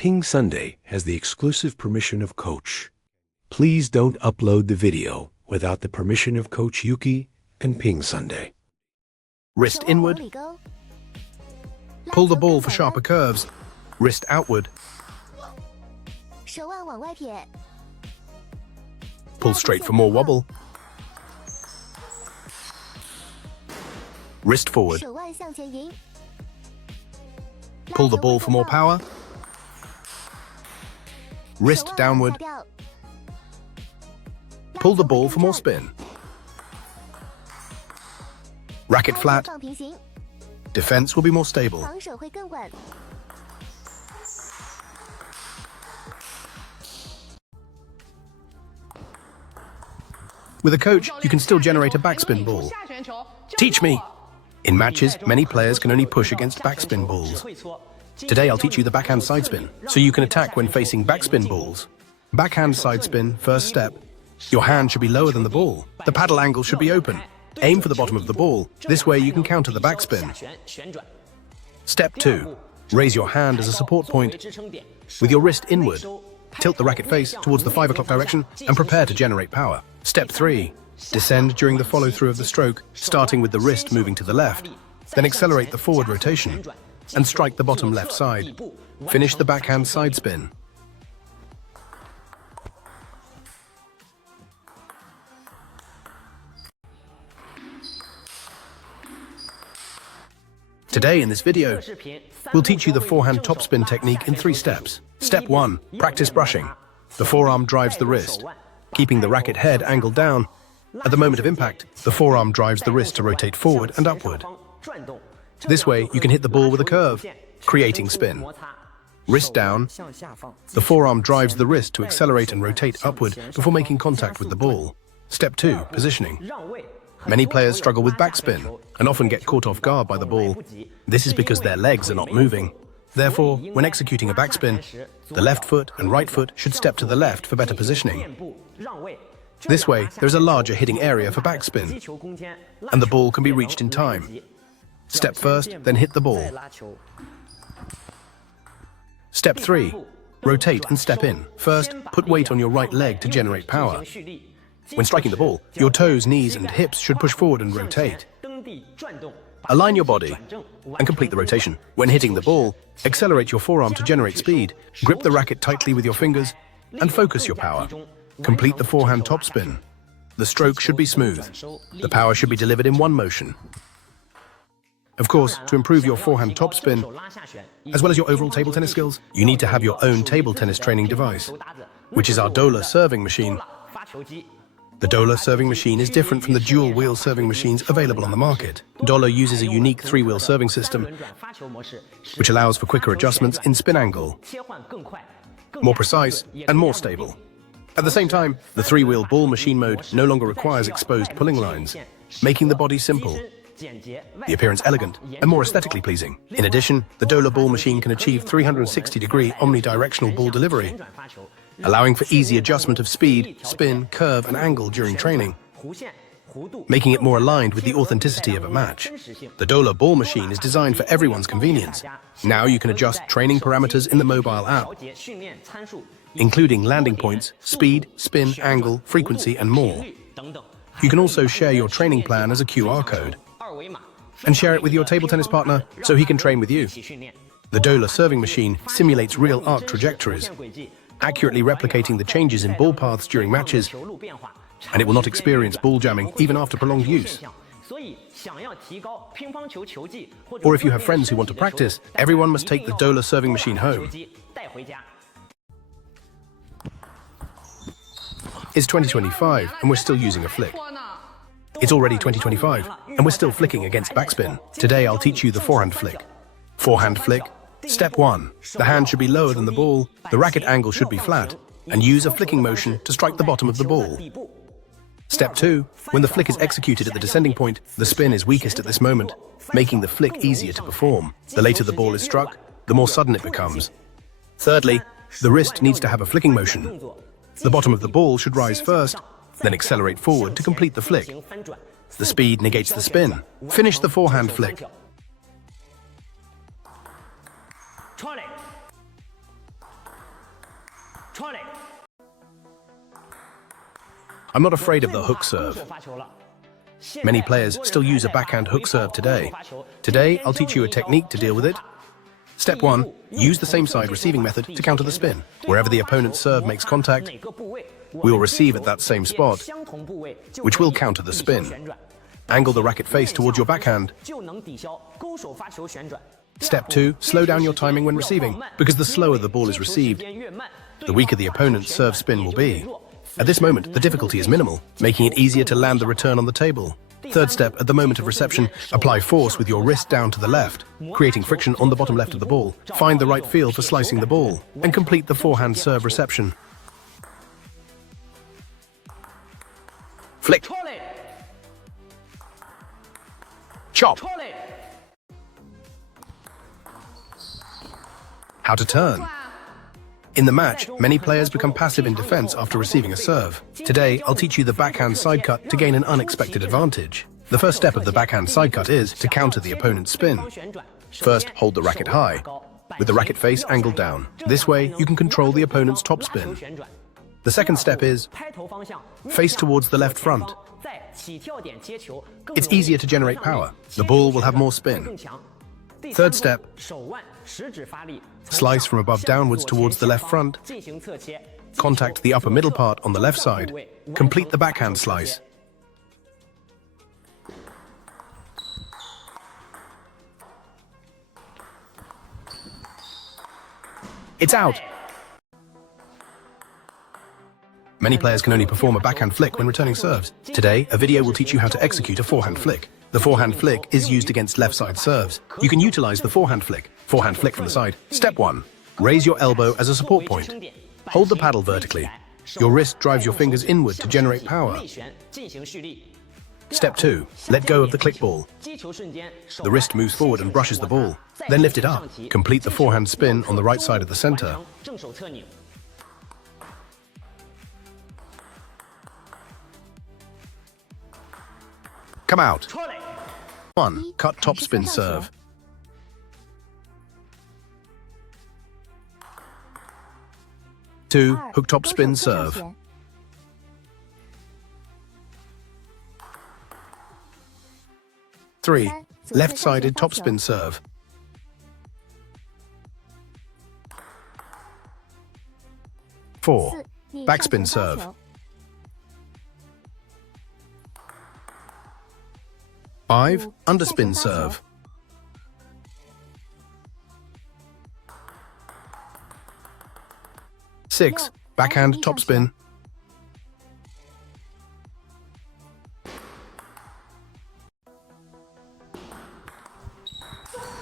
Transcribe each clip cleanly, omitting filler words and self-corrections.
PingSunday has the exclusive permission of Coach. Please don't upload the video without the permission of Coach Yuki and PingSunday. Wrist inward. Pull the ball for sharper curves. Wrist outward. Pull straight for more wobble. Wrist forward. Pull the ball for more power. Wrist downward. Pull the ball for more spin. Racket flat. Defense will be more stable. With a coach, you can still generate a backspin ball. Teach me! In matches, many players can only push against backspin balls. Today I'll teach you the backhand sidespin, so you can attack when facing backspin balls. Backhand sidespin, first step. Your hand should be lower than the ball. The paddle angle should be open. Aim for the bottom of the ball. This way you can counter the backspin. Step 2. Raise your hand as a support point. With your wrist inward, tilt the racket face towards the 5 o'clock direction and prepare to generate power. Step 3. Descend during the follow-through of the stroke, starting with the wrist moving to the left. Then accelerate the forward rotation and strike the bottom left side. Finish the backhand side spin. Today in this video, we'll teach you the forehand topspin technique in 3 steps. Step 1. Practice brushing. The forearm drives the wrist, keeping the racket head angled down. At the moment of impact, the forearm drives the wrist to rotate forward and upward. This way, you can hit the ball with a curve, creating spin. Wrist down. The forearm drives the wrist to accelerate and rotate upward before making contact with the ball. Step 2. Positioning. Many players struggle with backspin and often get caught off guard by the ball. This is because their legs are not moving. Therefore, when executing a backspin, the left foot and right foot should step to the left for better positioning. This way, there is a larger hitting area for backspin, and the ball can be reached in time. Step first, then hit the ball. Step 3. Rotate and step in. First, put weight on your right leg to generate power. When striking the ball, your toes, knees, and hips should push forward and rotate. Align your body and complete the rotation. When hitting the ball, accelerate your forearm to generate speed. Grip the racket tightly with your fingers and focus your power. Complete the forehand topspin. The stroke should be smooth. The power should be delivered in one motion. Of course, to improve your forehand topspin, as well as your overall table tennis skills, you need to have your own table tennis training device, which is our Dola serving machine. The Dola serving machine is different from the dual-wheel serving machines available on the market. Dola uses a unique 3-wheel serving system, which allows for quicker adjustments in spin angle, more precise and more stable. At the same time, the 3-wheel ball machine mode no longer requires exposed pulling lines, making the body simple, the appearance elegant, and more aesthetically pleasing. In addition, the Dola ball machine can achieve 360-degree omnidirectional ball delivery, allowing for easy adjustment of speed, spin, curve, and angle during training, making it more aligned with the authenticity of a match. The Dola ball machine is designed for everyone's convenience. Now you can adjust training parameters in the mobile app, including landing points, speed, spin, angle, frequency, and more. You can also share your training plan as a QR code and share it with your table tennis partner so he can train with you. The Dola serving machine simulates real arc trajectories, accurately replicating the changes in ball paths during matches, and it will not experience ball jamming even after prolonged use. Or if you have friends who want to practice, everyone must take the Dola serving machine home. It's 2025 and we're still using a flick. It's already 2025 and we're still flicking against backspin. Today I'll teach you the forehand flick. Forehand flick. Step 1. The hand should be lower than the ball, the racket angle should be flat, and use a flicking motion to strike the bottom of the ball. Step 2. When the flick is executed at the descending point, the spin is weakest at this moment, making the flick easier to perform. The later the ball is struck, the more sudden it becomes. Thirdly, the wrist needs to have a flicking motion. The bottom of the ball should rise first, then accelerate forward to complete the flick. The speed negates the spin. Finish the forehand flick. I'm not afraid of the hook serve. Many players still use a backhand hook serve today. Today, I'll teach you a technique to deal with it. Step 1. Use the same side receiving method to counter the spin. Wherever the opponent's serve makes contact, we will receive at that same spot, which will counter the spin. Angle the racket face towards your backhand. Step 2. Slow down your timing when receiving, because the slower the ball is received, the weaker the opponent's serve spin will be. At this moment, the difficulty is minimal, making it easier to land the return on the table. Third step, at the moment of reception, apply force with your wrist down to the left, creating friction on the bottom left of the ball. Find the right feel for slicing the ball, and complete the forehand serve reception. Flick. Chop. How to turn. In the match, many players become passive in defense after receiving a serve. Today, I'll teach you the backhand side cut to gain an unexpected advantage. The first step of the backhand side cut is to counter the opponent's spin. First, hold the racket high, with the racket face angled down. This way, you can control the opponent's topspin. The second step is face towards the left front. It's easier to generate power. The ball will have more spin. Third step, slice from above downwards towards the left front. Contact the upper middle part on the left side. Complete the backhand slice. It's out! Many players can only perform a backhand flick when returning serves. Today, a video will teach you how to execute a forehand flick. The forehand flick is used against left side serves. You can utilize the forehand flick. Forehand flick from the side. Step 1. Raise your elbow as a support point. Hold the paddle vertically. Your wrist drives your fingers inward to generate power. Step 2. Let go of the click ball. The wrist moves forward and brushes the ball. Then lift it up. Complete the forehand spin on the right side of the center. Come out. 1. Cut topspin serve. 2. Hook topspin serve. 3. Left-sided topspin serve. 4. Backspin serve. 5. Underspin serve. 6. Backhand topspin.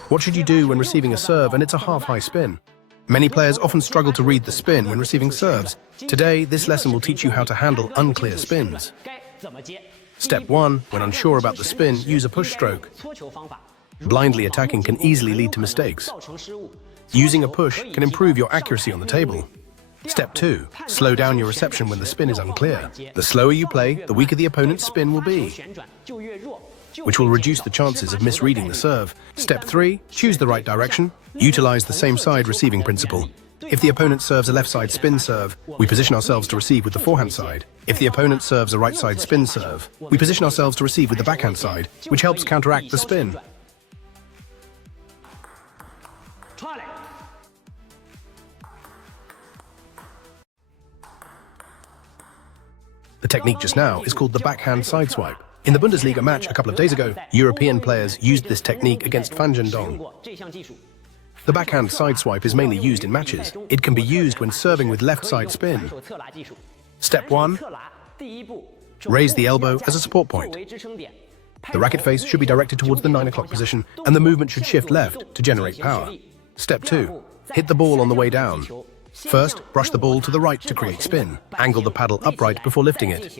'What should you do when receiving a serve and it's a half-high spin? Many players often struggle to read the spin when receiving serves. Today, this lesson will teach you how to handle unclear spins. Step 1. When unsure about the spin, use a push stroke. Blindly attacking can easily lead to mistakes. Using a push can improve your accuracy on the table. Step 2. Slow down your reception when the spin is unclear. The slower you play, the weaker the opponent's spin will be, which will reduce the chances of misreading the serve. Step 3. Choose the right direction. Utilize the same side receiving principle. If the opponent serves a left side spin serve, we position ourselves to receive with the forehand side. If the opponent serves a right side spin serve, we position ourselves to receive with the backhand side, which helps counteract the spin. The technique just now is called the backhand sideswipe. In the Bundesliga match a couple of days ago, European players used this technique against Fan Zhendong. The backhand sideswipe is mainly used in matches. It can be used when serving with left side spin. Step 1. Raise the elbow as a support point. The racket face should be directed towards the 9 o'clock position, and the movement should shift left to generate power. Step 2. Hit the ball on the way down. First, brush the ball to the right to create spin. Angle the paddle upright before lifting it.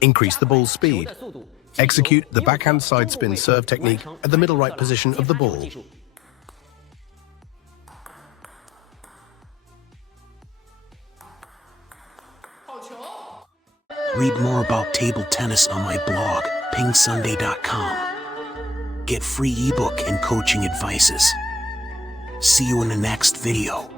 Increase the ball's speed. Execute the backhand side spin serve technique at the middle right position of the ball. Read more about table tennis on my blog, PingSunday.com. Get free ebook and coaching advices. See you in the next video.